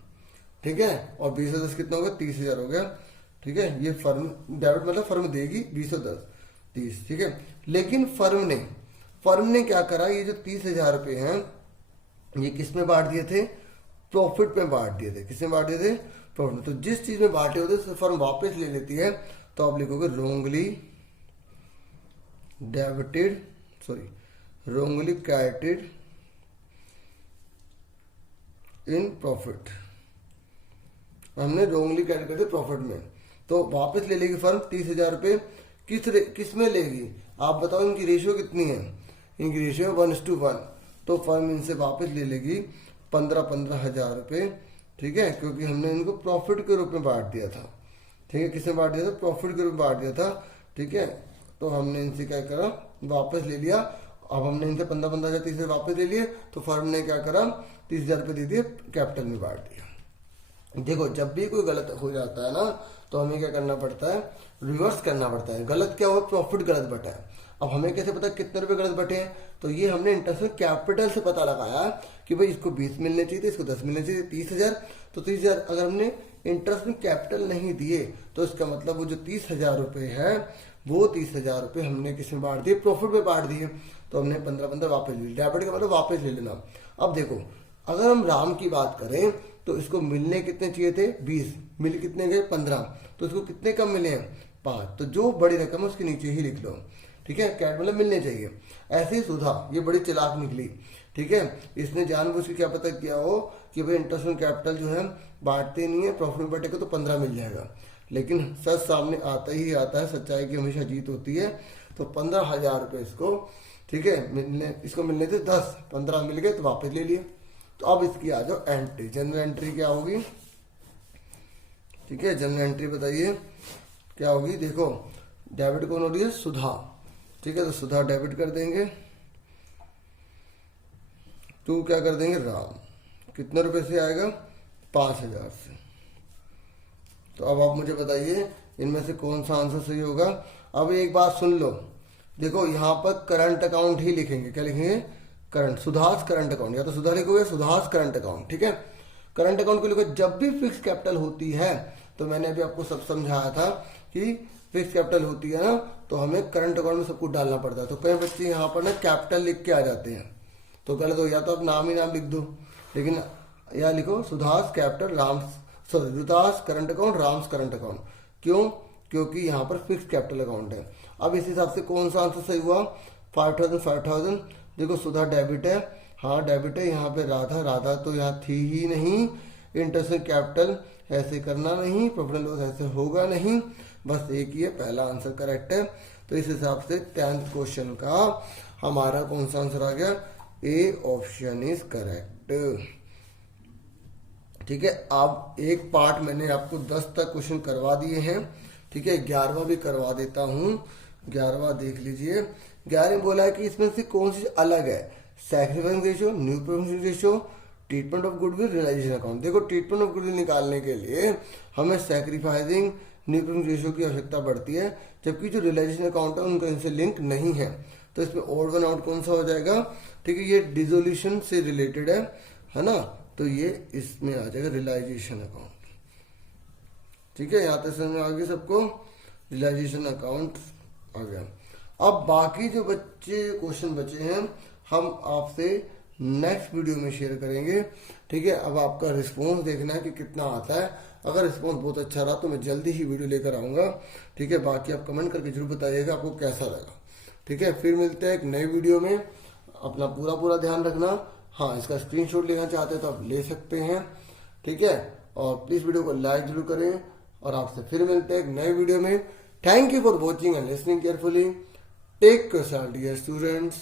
ठीक है, और 20 से 10 कितना हो गया, 30,000 हो गया। ठीक है, ये फर्म डेबिट मतलब फर्म देगी 20 और 10 30। ठीक है, लेकिन फर्म ने क्या करा, ये जो 30,000 रुपये हैं ये किस में बांट दिए थे, प्रॉफिट में बांट दिए थे। किसमें बांट दिए थे, प्रॉफिट में। तो जिस चीज में बांटे होते उसे फर्म वापस ले लेती है, तो आप लिखोगे wrongly debited, wrongly credited in profit. हमने रोंगली क्रेडिट कर दिया प्रॉफिट में, तो वापस ले लेगी फर्म 30,000 रुपये। किस में लेगी आप बताओ, इनकी रेशियो कितनी है, इनकी रेशियो 1:1, तो फर्म इनसे वापस ले लेगी 15,000 रुपये। ठीक है, क्योंकि हमने इनको प्रॉफिट के रूप में बांट दिया था। ठीक है, किसमें बांट दिया था, प्रॉफिट के रूप में बांट दिया था। ठीक है, तो हमने इनसे क्या करा, वापस ले लिया। अब हमने इनसे 15,000 30,000 वापस ले लिए, तो फर्म ने क्या करा, 30,000 रुपये दे दिए, कैपिटल में बांट दिया। देखो जब भी कोई गलत हो जाता है ना, तो हमें क्या करना पड़ता है, रिवर्स करना पड़ता है। गलत क्या हुआ, प्रॉफिट गलत बटा है। अब हमें कैसे पता कितने रुपए गलत बटे हैं, तो ये हमने इंटरेस्ट ऑन कैपिटल से पता लगाया कि भाई इसको 20 मिलने चाहिए थे, इसको 10 मिलने चाहिए, 30,000। तो 30,000 अगर हमने इंटरेस्ट में कैपिटल नहीं दिए, तो इसका मतलब वो जो 30,000 रुपये है, वो 30,000 रुपये हमने किसमें बांट दिए, प्रॉफिट में बांट दिए। तो हमने 15 वापस ले लिया। डेबिट का मतलब वापस ले लेना। अब देखो अगर हम राम की बात करें तो इसको मिलने कितने चाहिए थे 20, मिल कितने गए 15, तो इसको कितने कम मिले हैं 5। तो जो बड़ी रकम है उसके नीचे ही लिख लो, ठीक है। कैट मतलब मिलने चाहिए। ऐसे ही सुधा ये बड़ी चालाक निकली, ठीक है। इसने जानबूझ के क्या पता किया हो कि भाई इंटरेस्ट ऑन कैपिटल जो है बांटते नहीं है, प्रॉफिट में बांटेगा तो 15 मिल जाएगा, लेकिन सच सामने आता ही आता है, सच्चाई की हमेशा जीत होती है। तो 15,000 रुपये इसको, ठीक है, इसको मिलने थे 10, 15 मिल गए तो वापस ले लिए। तो अब इसकी आ जाओ एंट्री, जनरल एंट्री क्या होगी, ठीक है। जनरल एंट्री बताइए क्या होगी। देखो डेबिट कौन हो रही है सुधा, ठीक है, तो सुधा डेबिट कर देंगे, टू क्या कर देंगे राम। कितने रुपए से आएगा 5,000 से। तो अब आप मुझे बताइए इनमें से कौन सा आंसर सही होगा। अब एक बात सुन लो, देखो यहाँ पर करंट अकाउंट ही लिखेंगे, क्या लिखेंगे करंट, सुधास करंट अकाउंट, या तो सुधा लिखोगे सुधास करंट अकाउंट, ठीक है। करंट अकाउंट को लिखो। जब भी फिक्स कैपिटल होती है तो मैंने अभी आपको सब समझाया था कि फिक्स कैपिटल होती है ना तो हमें करंट अकाउंट में सब कुछ डालना पड़ता है। तो कई बच्चे यहाँ पर ना कैपिटल लिख के आ जाते हैं तो गलत हो, या तो आप नाम ही नाम लिख दो, लेकिन या लिखो Sudha's capital Ram's, sorry Ruda's current account Ram's current account. क्यों, क्योंकि यहाँ पर फिक्स कैपिटल अकाउंट है। अब इस हिसाब से कौन सा आंसर सही हुआ 5,000। देखो सुधा डेबिट है, हाँ डेबिट है। यहाँ पे राधा, राधा तो यहाँ थी ही नहीं। इंटरेस्ट कैपिटल ऐसे करना नहीं, प्रॉफिट एंड लॉस ऐसे होगा नहीं, बस एक ही है, पहला आंसर करेक्ट है। तो इस हिसाब से 10th क्वेश्चन का हमारा कौन सा आंसर आ गया, ए ऑप्शन इज करेक्ट, ठीक है। अब एक पार्ट मैंने आपको 10 तक क्वेश्चन करवा दिए हैं, ठीक है। 11वां भी करवा देता हूं। 11वां देख लीजिए। 11 बोला है कि इसमें से कौन सी अलग है, sacrificing ratio, new profit ratio, treatment of goodwill, realisation account. देखो ट्रीटमेंट ऑफ गुडविल निकालने के लिए हमें सैक्रिफाइसिंग न्यू प्रोफिट रेशियो की आवश्यकता पड़ती है, जबकि जो रियलाइजेशन अकाउंट है उनका इनसे लिंक नहीं है। तो इसमें ऑड वन आउट कौन सा हो जाएगा, ठीक है। ये डिसोल्यूशन से रिलेटेड है ना, तो ये इसमें आ जाएगा रियलाइजेशन अकाउंट, ठीक है। यहाँ तक समझ में आ गया सबको, रियलाइजेशन अकाउंट आ गया। अब बाकी जो बच्चे क्वेश्चन बचे हैं हम आपसे नेक्स्ट वीडियो में शेयर करेंगे, ठीक है। अब आपका रिस्पॉन्स देखना है कि कितना आता है। अगर रिस्पॉन्स बहुत अच्छा रहा तो मैं जल्दी ही वीडियो लेकर आऊंगा, ठीक है। बाकी आप कमेंट करके जरूर बताइएगा आपको कैसा लगा, ठीक है। फिर मिलते हैं एक नए वीडियो में, अपना पूरा ध्यान रखना। हाँ, इसका स्क्रीनशॉट लेना चाहते हैं तो आप ले सकते हैं, ठीक है। और प्लीज वीडियो को लाइक जरूर करें, और आपसे फिर मिलते हैं एक नए वीडियो में। Thank you for watching and listening carefully. Take care dear students.